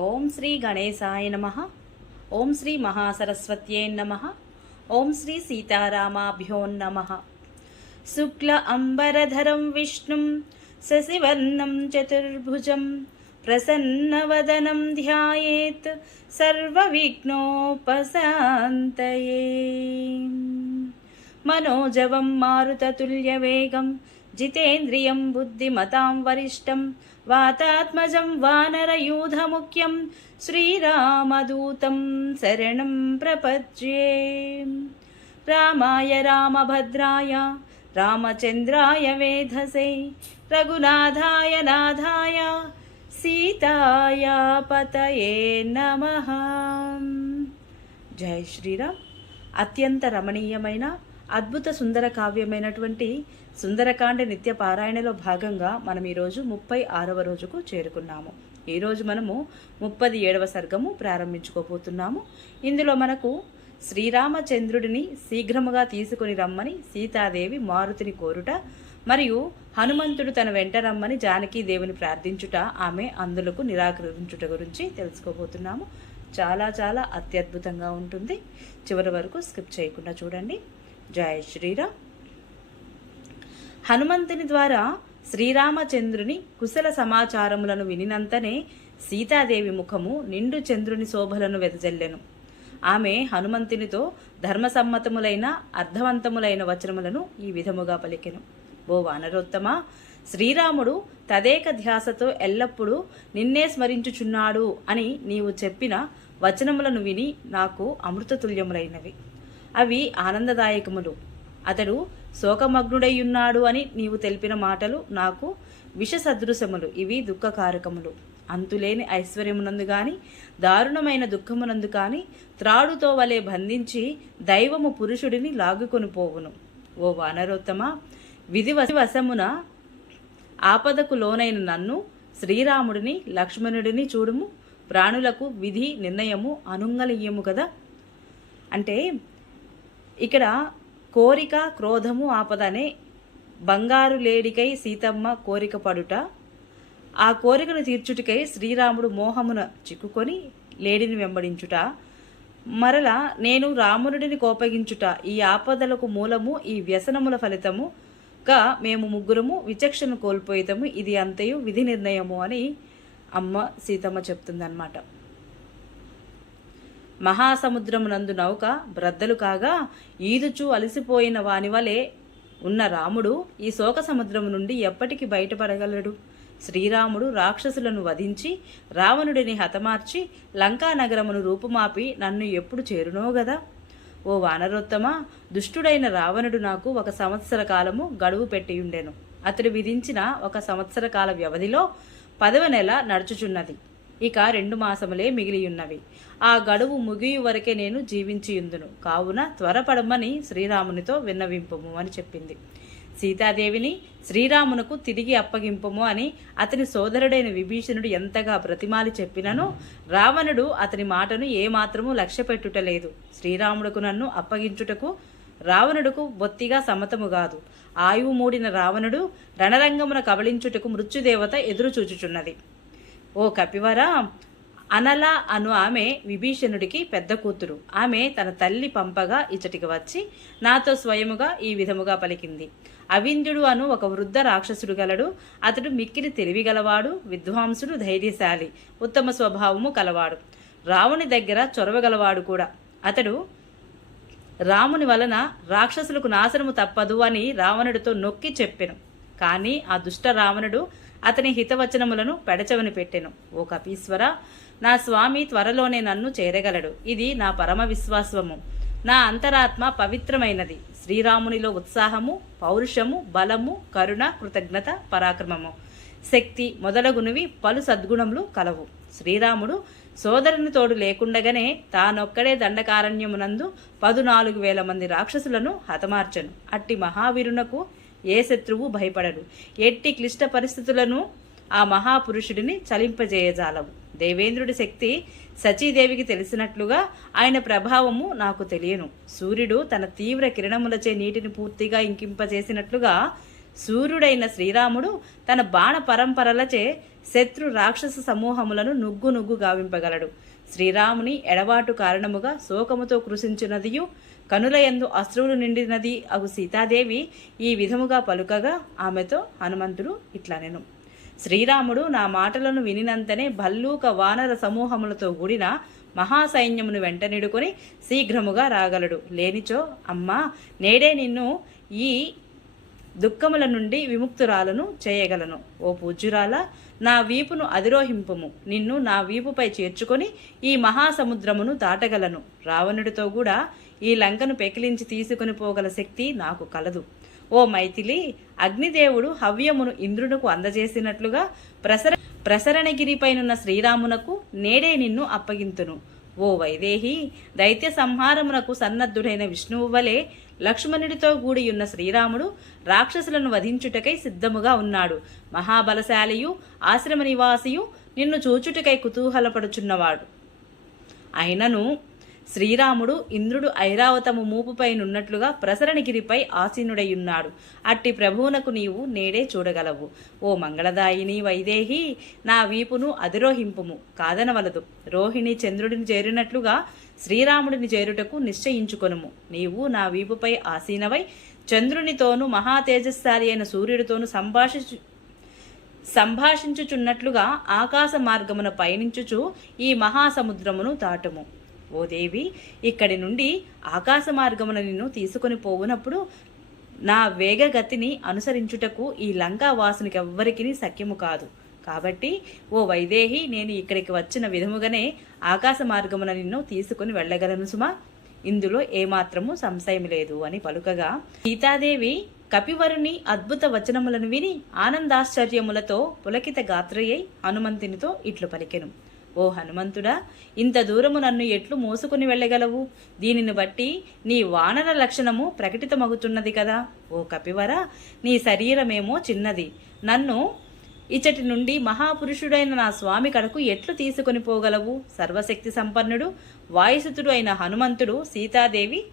ఓం శ్రీ గణేశాయ నమ. ఓం శ్రీ మహాసరస్వత్యే నమ. ఓం శ్రీ సీతారామాభ్యో నమ. శుక్ల అంబరధరం విష్ణుం శశివర్ణం చతుర్భుజం ప్రసన్నవదనం ధ్యాయేత్ సర్వవిఘ్నోపశాంతయే. మనోజవం మారుతతుల్యవేగం జితేంద్రియం బుద్ధిమతాం వరిష్టం వాతాత్మజం వానరయూధముఖ్యం శ్రీరామదూతం శరణం ప్రపద్యే రామాయ రామభద్రాయ రామచంద్రాయ వేధసే రఘునాథాయ నాథాయ సీతాయ పతయే నమః జై శ్రీరామ్ అత్యంత రమణీయమైన అద్భుత సుందర కావ్యమైనటువంటి సుందరకాండ నిత్య పారాయణలో భాగంగా మనం ఈరోజు ముప్పై ఆరవ రోజుకు చేరుకున్నాము. ఈరోజు మనము ముప్పది ఏడవ సర్గము ప్రారంభించుకోబోతున్నాము. ఇందులో మనకు శ్రీరామచంద్రుడిని శీఘ్రముగా తీసుకుని రమ్మని సీతాదేవి మారుతిని కోరుట మరియు హనుమంతుడు తన వెంట రమ్మని జానకీదేవిని ప్రార్థించుట ఆమె అందులకు నిరాకరించుట గురించి తెలుసుకోబోతున్నాము. చాలా చాలా అత్యద్భుతంగా ఉంటుంది. చివరి వరకు స్కిప్ చేయకుండా చూడండి. జయ శ్రీరామ్. హనుమంతుని ద్వారా శ్రీరామచంద్రుని కుశల సమాచారములను వినినంతనే సీతాదేవి ముఖము నిండు చంద్రుని శోభలను వెదజల్లెను. ఆమె హనుమంతునితో ధర్మసమ్మతములైన అర్థవంతములైన వచనములను ఈ విధముగా పలికెను. ఓ వానరోత్తమ శ్రీరాముడు తదేక ధ్యాసతో ఎల్లప్పుడూ నిన్నే స్మరించుచున్నాడు అని నీవు చెప్పిన వచనములను విని నాకు అమృతతుల్యములైనవి. అవి ఆనందదాయకములు. అతడు శోకమగ్నుడయ్యున్నాడు అని నీవు తెలిపిన మాటలు నాకు విష సదృశములు ఇవి దుఃఖకారకములు. అంతులేని ఐశ్వర్యమునందు కానీ దారుణమైన దుఃఖమునందు కాని త్రాడుతో వలె బంధించి దైవము పురుషుడిని లాగుకొని పోవును. ఓ వానరోత్తమ విధి వశమున ఆపదకు లోనైన నన్ను శ్రీరాముడిని లక్ష్మణుడిని చూడుము. ప్రాణులకు విధి నిర్ణయము అనుంగలియ్యము కదా? అంటే ఇక్కడ కోరిక క్రోధము ఆపదనే బంగారు లేడికై సీతమ్మ కోరిక పడుట. ఆ కోరికను తీర్చుటికై శ్రీరాముడు మోహమున చిక్కుకొని లేడిని వెంబడించుట. మరల నేను రామునుడిని కోపగించుట. ఈ ఆపదలకు మూలము ఈ వ్యసనముల ఫలితముగా మేము ముగ్గురము విచక్షణ కోల్పోయితము. ఇది అంతయు విధి నిర్ణయము అని అమ్మ సీతమ్మ చెప్తుందన్నమాట. మహాసముద్రమునందు నౌక బ్రద్దలు కాగా ఈదుచూ అలసిపోయిన వాని వలె ఉన్న రాముడు ఈ శోక సముద్రము నుండి ఎప్పటికి బయటపడగలడు. శ్రీరాముడు రాక్షసులను వధించి రావణుడిని హతమార్చి లంకా నగరమును రూపుమాపి నన్ను ఎప్పుడు చేరునో గదా? ఓ వానరోత్తమ దుష్టుడైన రావణుడు నాకు ఒక సంవత్సర కాలము గడువు పెట్టియుండెను. అతడు విధించిన ఒక సంవత్సర కాల వ్యవధిలో పదవ నెల నడుచుచున్నది. ఇక రెండు మాసములే మిగిలియున్నవి. ఆ గడువు ముగియు వరకే నేను జీవించియుందును. కావున త్వరపడమని శ్రీరామునితో విన్నవింపుము అని చెప్పింది. సీతాదేవిని శ్రీరామునకు తిరిగి అప్పగింపము అని అతని సోదరుడైన విభీషణుడు ఎంతగా ప్రతిమాలి చెప్పినను రావణుడు అతని మాటను ఏమాత్రము లక్ష్యపెట్టుటలేదు. శ్రీరాముడుకు నన్ను అప్పగించుటకు రావణుడుకు బొత్తిగా సమ్మతము కాదు. ఆయువు మూడిన రావణుడు రణరంగమున కబళించుటకు మృత్యుదేవత ఎదురు చూచుచున్నది ఓ కపివరా అనల అను ఆమె విభీషణుడికి పెద్ద కూతురు. ఆమె తన తల్లి పంపగా ఇచ్చటికి వచ్చి నాతో స్వయముగా ఈ విధముగా పలికింది. అవింద్యుడు అను ఒక వృద్ధ రాక్షసుడు గలడు. అతడు మిక్కిలి తెలివిగలవాడు విద్వాంసుడు ధైర్యశాలి ఉత్తమ స్వభావము కలవాడు. రావుని దగ్గర చొరవగలవాడు కూడా. అతడు రాముని వలన రాక్షసులకు నాశనము తప్పదు అని రావణుడితో నొక్కి చెప్పెను. కానీ ఆ దుష్ట రావణుడు అతని హితవచనములను పెడచవని పెట్టెను. ఓ కపీశ్వర నా స్వామి త్వరలోనే నన్ను చేరగలడు. ఇది నా పరమ విశ్వాసము. నా అంతరాత్మ పవిత్రమైనది. శ్రీరామునిలో ఉత్సాహము పౌరుషము బలము కరుణ కృతజ్ఞత పరాక్రమము. శక్తి మొదలగునవి పలు సద్గుణములు కలవు. శ్రీరాముడు సోదరుని తోడు లేకుండగానే తానొక్కడే దండకారణ్యమునందు పదునాలుగు వేల మంది రాక్షసులను హతమార్చను. అట్టి మహావీరునకు ఏ శత్రువు భయపడడు. ఎట్టి క్లిష్ట పరిస్థితులను ఆ మహాపురుషుడిని చలింపజేయజాలవు. దేవేంద్రుడి శక్తి సచీదేవికి తెలిసినట్లుగా ఆయన ప్రభావము నాకు తెలియను. సూర్యుడు తన తీవ్ర కిరణములచే నీటిని పూర్తిగా ఇంకింపజేసినట్లుగా సూర్యుడైన శ్రీరాముడు తన బాణ పరంపరలచే శత్రు రాక్షస సమూహములను నుగ్గు నుగ్గు గావింపగలడు. శ్రీరాముని ఎడబాటు కారణముగా శోకముతో కృషించినదియు కనులయందు అశ్రువులు నిండినది అగు సీతాదేవి ఈ విధముగా పలుకగా ఆమెతో హనుమంతుడు ఇట్లా నేను శ్రీరాముడు నా మాటలను వినినంతనే భల్లూక వానర సమూహములతో కూడిన మహాసైన్యమును వెంటనిడుకొని శీఘ్రముగా రాగలడు. లేనిచో అమ్మా నేడే నిన్ను ఈ దుఃఖముల నుండి విముక్తురాలను చేయగలను. ఓ పూజ్యురాల నా వీపును అధిరోహింపము. నిన్ను నా వీపుపై చేర్చుకొని ఈ మహాసముద్రమును దాటగలను. రావణుడితో కూడా ఈ లంకను పెకిలించి తీసుకుని పోగల శక్తి నాకు కలదు. ఓ మైథిలి అగ్నిదేవుడు హవ్యమును ఇంద్రునకు అందజేసినట్లుగా ప్రసర ప్రసరణగిరిపైనున్న శ్రీరామునకు నేడే నిన్ను అప్పగింతును. ఓ వైదేహి దైత్య సంహారమునకు సన్నద్ధుడైన విష్ణువు వలె లక్ష్మణుడితో కూడియున్న శ్రీరాముడు రాక్షసులను వధించుటకై సిద్ధముగా ఉన్నాడు. మహాబలశాలియు ఆశ్రమ నివాసియు నిన్ను చూచుటకై కుతూహలపడుచున్నవాడు. అయినను శ్రీరాముడు ఇంద్రుడు ఐరావతము మూపుపై నున్నట్లుగా ప్రసరణగిరిపై ఆసీనుడయ్యున్నాడు. అట్టి ప్రభువునకు నీవు నేడే చూడగలవు. ఓ మంగళదాయిని వైదేహి నా వీపును అధిరోహింపుము. కాదనవలదు. రోహిణి చంద్రుడిని చేరినట్లుగా శ్రీరాముడిని చేరుటకు నిశ్చయించుకొనుము. నీవు నా వీపుపై ఆసీనవై చంద్రునితోనూ మహాతేజస్శాలి అయిన సూర్యుడితోనూ సంభాషించు సంభాషించుచున్నట్లుగా ఆకాశ మార్గమున పయనించుచు ఈ మహాసముద్రమును దాటుము. ఓ దేవి ఇక్కడి నుండి ఆకాశ మార్గమున నిన్ను తీసుకొని పోవునప్పుడు నా వేగగతిని అనుసరించుటకు ఈ లంకా వాసునికి ఎవ్వరికి సఖ్యము కాదు. కాబట్టి ఓ వైదేహి నేను ఇక్కడికి వచ్చిన విధముగానే ఆకాశ మార్గమున నిన్ను తీసుకుని వెళ్ళగలను సుమా. ఇందులో ఏమాత్రము సంశయం లేదు అని పలుకగా సీతాదేవి కపివరుని అద్భుత వచనములను విని ఆనందాశ్చర్యములతో పులకిత గాత్రయ్యై హనుమంతునితో ఇట్లు పలికెను. ఓ హనుమంతుడా ఇంత దూరము నన్ను ఎట్లు మోసుకుని వెళ్ళగలవు? దీనిని బట్టి నీ వానర లక్షణము ప్రకటితమగుతున్నది కదా. ఓ కపివర నీ శరీరమేమో చిన్నది. నన్ను ఇచ్చటి నుండి మహాపురుషుడైన నా స్వామి కడకు ఎట్లు తీసుకొని పోగలవు? సర్వశక్తి సంపన్నుడు వాయుసుతుడు అయిన హనుమంతుడు సీతాదేవి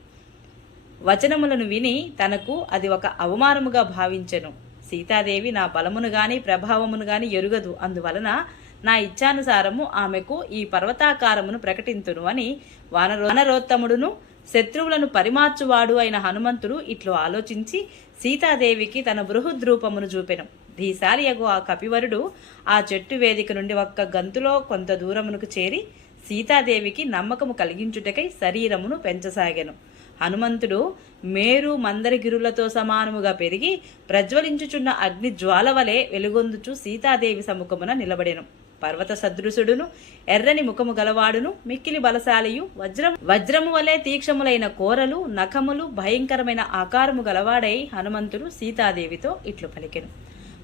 వచనములను విని తనకు అది ఒక అవమానముగా భావించెను. సీతాదేవి నా బలమును గాని ప్రభావమును గాని ఎరుగదు. అందువలన నా ఇచ్ఛానుసారము ఆమెకు ఈ పర్వతాకారమును ప్రకటింతును అని వానరో వానరోత్తముడును శత్రువులను పరిమార్చువాడు అయిన హనుమంతుడు ఇట్లు ఆలోచించి సీతాదేవికి తన బృహద్రూపమును చూపెను. ధీశాలియగు ఆ కపివరుడు ఆ చెట్టు వేదిక నుండి ఒక్క గంతులో కొంత దూరమునకు చేరి సీతాదేవికి నమ్మకము కలిగించుటకై శరీరమును పెంచసాగెను. హనుమంతుడు మేరు మందరగిరులతో సమానముగా పెరిగి ప్రజ్వలించుచున్న అగ్ని జ్వాల వలె వెలుగొందుచు సీతాదేవి సముఖమున నిలబడెను. పర్వత సదృశుడును ఎర్రని ముఖము గలవాడును మిక్కిలి బలశాలియు వజ్రం వజ్రము వలె తీక్షములైన కోరలు నఖములు భయంకరమైన ఆకారము గలవాడై హనుమంతుడు సీతాదేవితో ఇట్లు పలికెను.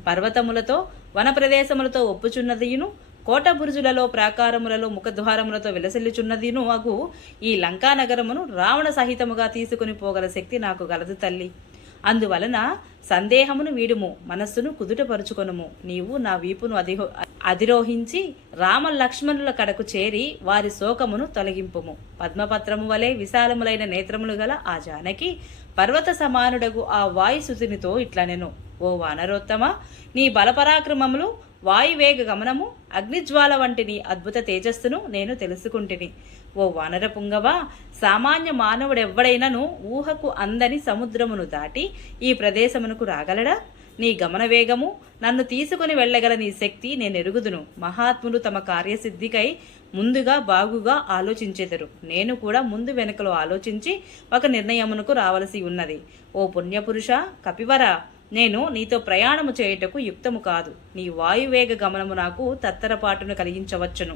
పర్వతములతో వన ప్రదేశములతో ఒప్పుచున్నదియును కోట బురుజులలో ప్రాకారములలో ముఖద్వారములతో విలసిల్లుచున్నదిను అగు ఈ లంకా నగరమును రావణ సహితముగా తీసుకుని పోగల శక్తి నాకు గలదు తల్లి. అందువలన సందేహమును వీడుము మనస్సును కుదుటపరుచుకొనుము. నీవు నా వీపును అధిహో అధిరోహించి రామ లక్ష్మణుల కడకు చేరి వారి శోకమును తొలగింపుము. పద్మపత్రము వలె విశాలములైన నేత్రములు గల ఆ జానకి పర్వత సమానుడగు ఆ వాయుసుతునితో ఇట్లనెను. ఓ వానరోత్తమ నీ బలపరాక్రమములు వాయువేగ గమనము అగ్నిజ్వాల వంటి నీ అద్భుత తేజస్సును నేను తెలుసుకుంటుని. ఓ వానర పుంగవా సామాన్య మానవుడెవ్వడైనను ఊహకు అందని సముద్రమును దాటి ఈ ప్రదేశమునకు రాగలడా? నీ గమన వేగము నన్ను తీసుకుని వెళ్ళగల నీ శక్తి నేను ఎరుగుదును మహాత్ములు తమ కార్యసిద్ధికై ముందుగా బాగుగా ఆలోచించెదరు. నేను కూడా ముందు వెనుకలో ఆలోచించి ఒక నిర్ణయమునకు రావలసి ఉన్నది. ఓ పుణ్యపురుష కపివర నేను నీతో ప్రయాణము చేయుటకు యుక్తము కాదు. నీ వాయువేగ గమనము నాకు తత్తరపాటును కలిగించవచ్చును.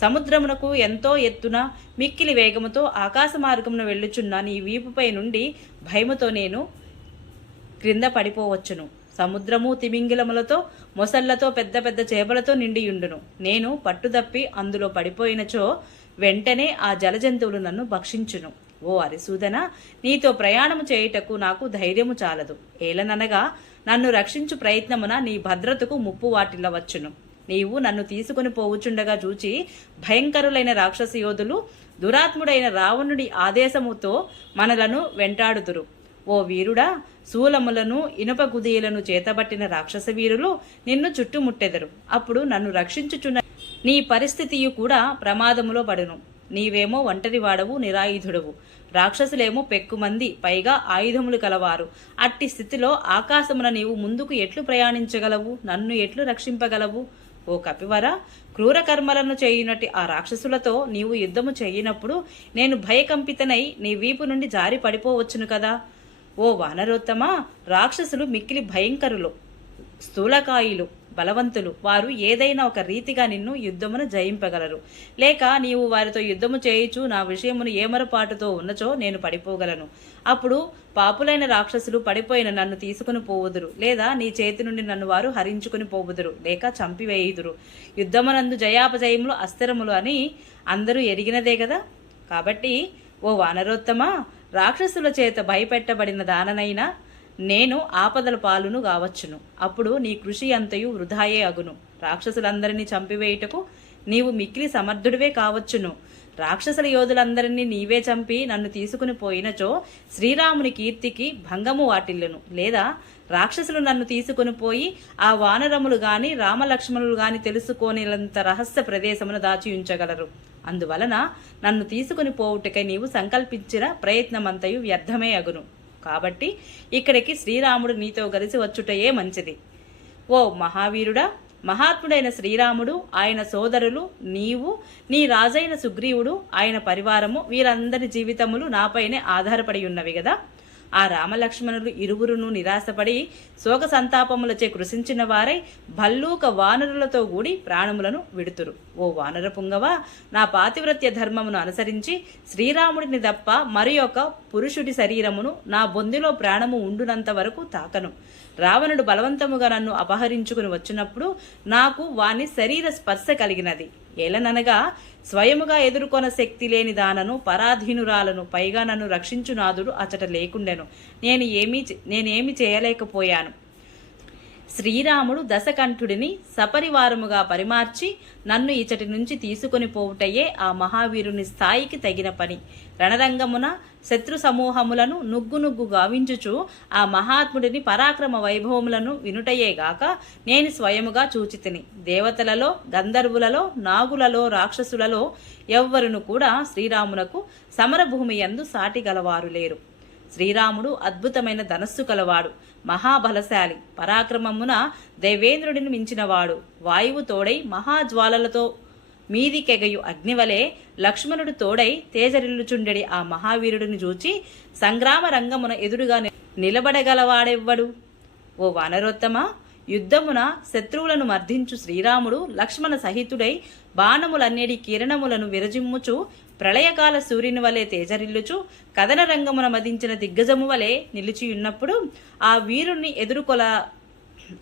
సముద్రమునకు ఎంతో ఎత్తున మిక్కిలి వేగముతో ఆకాశ మార్గమున వెళ్ళుచున్న నీ వీపుపై నుండి భయముతో నేను క్రింద పడిపోవచ్చును. సముద్రము తిమింగిలములతో మొసళ్ళతో పెద్ద పెద్ద చేపలతో నిండియుండును. నేను పట్టుదప్పి అందులో పడిపోయినచో వెంటనే ఆ జలజంతువులు నన్ను భక్షించును. ఓ అరిసూదన నీతో ప్రయాణము చేయుటకు నాకు ధైర్యము చాలదు. ఏలననగా నన్ను రక్షించు ప్రయత్నమున నీ భద్రతకు ముప్పు వాటిల్లవచ్చును. నీవు నన్ను తీసుకుని పోవుచుండగా చూచి భయంకరులైన రాక్షస యోధులు దురాత్ముడైన రావణుడి ఆదేశముతో మనలను వెంటాడుదురు. ఓ వీరుడా శూలములను ఇనుప గుదీలను చేతబట్టిన రాక్షస వీరులు నిన్ను చుట్టుముట్టెదరు. అప్పుడు నన్ను రక్షించుచున్న నీ పరిస్థితియు కూడా ప్రమాదములో పడును. నీవేమో ఒంటరి వాడవు నిరాయుధుడవు. రాక్షసులేమో పెక్కుమంది పైగా ఆయుధములు కలవారు. అట్టి స్థితిలో ఆకాశమున నీవు ముందుకు ఎట్లు ప్రయాణించగలవు? నన్ను ఎట్లు రక్షింపగలవు? ఓ కపివర క్రూర కర్మలను చేయునట్టి ఆ రాక్షసులతో నీవు యుద్ధము చేయనప్పుడు నేను భయకంపితనై నీ వీపు నుండి జారి పడిపోవచ్చును కదా. ఓ వానరోత్తమా రాక్షసులు మిక్కిలి భయంకరులు స్థూలకాయులు. బలవంతులు. వారు ఏదైనా ఒక రీతిగా నిన్ను యుద్ధమును జయింపగలరు. లేక నీవు వారితో యుద్ధము చేయుచు నా విషయమును ఏమరపాటుతో ఉన్నచో నేను పడిపోగలను. అప్పుడు పాపులైన రాక్షసులు పడిపోయిన నన్ను తీసుకుని పోవుదురు. లేదా నీ చేతి నుండి నన్ను వారు హరించుకుని పోవుదురు. లేక చంపివేయుదురు. యుద్ధమునందు జయాపజయములు అస్థిరములు అని అందరూ ఎరిగినదే కదా కాబట్టి ఓ వానరోత్తమా రాక్షసుల చేత భయపెట్టబడిన దాననైనా నేను ఆపదల పాలును కావచ్చును. అప్పుడు నీ కృషి అంతయు వృధాయే అగును. రాక్షసులందరినీ చంపివేయుటకు నీవు మిక్కిలి సమర్థుడివే కావచ్చును. రాక్షసుల యోధులందరినీ నీవే చంపి నన్ను తీసుకుని పోయినచో శ్రీరాముని కీర్తికి భంగము వాటిల్లును. లేదా రాక్షసులు నన్ను తీసుకుని పోయి ఆ వానరములు గాని రామలక్ష్మణులు గాని తెలుసుకోనిలంత రహస్య ప్రదేశమును దాచి ఉంచగలరు. అందువలన నన్ను తీసుకుని పోవుటకై నీవు సంకల్పించిన ప్రయత్నమంతయు వ్యర్థమే అగును. కాబట్టి ఇక్కడికి శ్రీరాముడు నీతో కలిసి వచ్చుటయే మంచిది. ఓ మహావీరుడా మహాత్ముడైన శ్రీరాముడు ఆయన సోదరులు నీవు నీ రాజైన సుగ్రీవుడు ఆయన పరివారము వీరందరి జీవితములు నాపైనే ఆధారపడి ఉన్నవి కదా ఆ రామలక్ష్మణులు ఇరువురును నిరాశపడి శోక సంతాపములచే కృషించిన వారై భల్లూక వానరులతో కూడి ప్రాణములను విడుతురు. ఓ వానర పుంగవ నా పాతివ్రత్య ధర్మమును అనుసరించి శ్రీరాముడిని తప్ప మరి ఒక పురుషుడి శరీరమును నా బొందిలో ప్రాణము ఉండునంత వరకు తాకను. రావణుడు బలవంతముగా నన్ను అపహరించుకుని వచ్చినప్పుడు నాకు వాని శరీర స్పర్శ కలిగినది. ఏలననగా స్వయముగా ఎదుర్కొన శక్తి లేని దానను పరాధీనురాలను పైగా నన్ను రక్షించునాథుడు అచట లేకుండెను. నేను ఏమీ నేనేమి చేయలేకపోయాను. శ్రీరాముడు దశకంఠుడిని సపరివారముగా పరిమార్చి నన్ను ఇచటి నుంచి తీసుకొని పోవుటయే ఆ మహావీరుని స్థాయికి తగిన పని. రణరంగమున శత్రు సమూహములను నుగ్గు నుగ్గు గావించుచు ఆ మహాత్ముడిని పరాక్రమ వైభవములను వినుటయేగాక నేను స్వయముగా చూచితిని. దేవతలలో గంధర్వులలో నాగులలో రాక్షసులలో ఎవ్వరును కూడా శ్రీరామునకు సమరభూమి యందు సాటిగలవారు లేరు. శ్రీరాముడు అద్భుతమైన ధనస్సు కలవాడు మహాబలశాలి. పరాక్రమమున దేవేంద్రుడిని మించినవాడు. వాయువు తోడై మహాజ్వాలలతో మీదికెగయు అగ్నివలే లక్ష్మణుడు తోడై తేజరిల్లుచుండెడి ఆ మహావీరుడిని చూచి సంగ్రామ రంగమున ఎదురుగా నిలబడగలవాడెవ్వడు? ఓ వానరోత్తమా? యుద్ధమున శత్రువులను మర్దించు శ్రీరాముడు లక్ష్మణ సహితుడై బాణములన్నిటి కిరణములను విరజిమ్ముచు ప్రళయకాల సూర్యుని వలె తేజరిల్లుచు కథన రంగమున మదించిన దిగ్గజము వలె నిలిచియున్నప్పుడు ఆ వీరుణ్ణి ఎదుర్కొల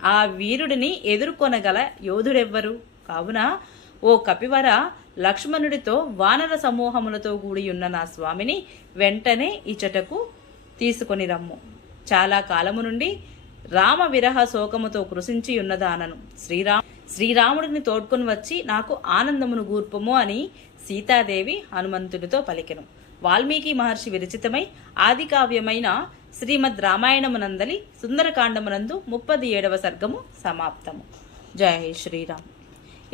ఆ వీరుడిని ఎదుర్కొనగల యోధుడెవ్వరు? కావున ఓ కపివర లక్ష్మణుడితో వానర సమూహములతో కూడి ఉన్న నా స్వామిని వెంటనే ఇచటకు తీసుకొని రమ్ము. చాలా కాలము నుండి రామ విరహ శోకముతో కృషించి ఉన్నదానను. శ్రీరామ్ శ్రీరాముడిని తోడ్కొని వచ్చి నాకు ఆనందమును గూర్పము అని సీతాదేవి హనుమంతుడితో పలికెను. వాల్మీకి మహర్షి విరచితమై ఆది కావ్యమైన శ్రీమద్ రామాయణమునందలి సుందరకాండమునందు ముప్పది ఏడవ సర్గము సమాప్తము. జై శ్రీరామ్.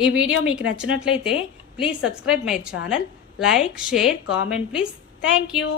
ఈ వీడియో మీకు నచ్చినట్లయితే please subscribe my channel. Like share comment please. Thank you.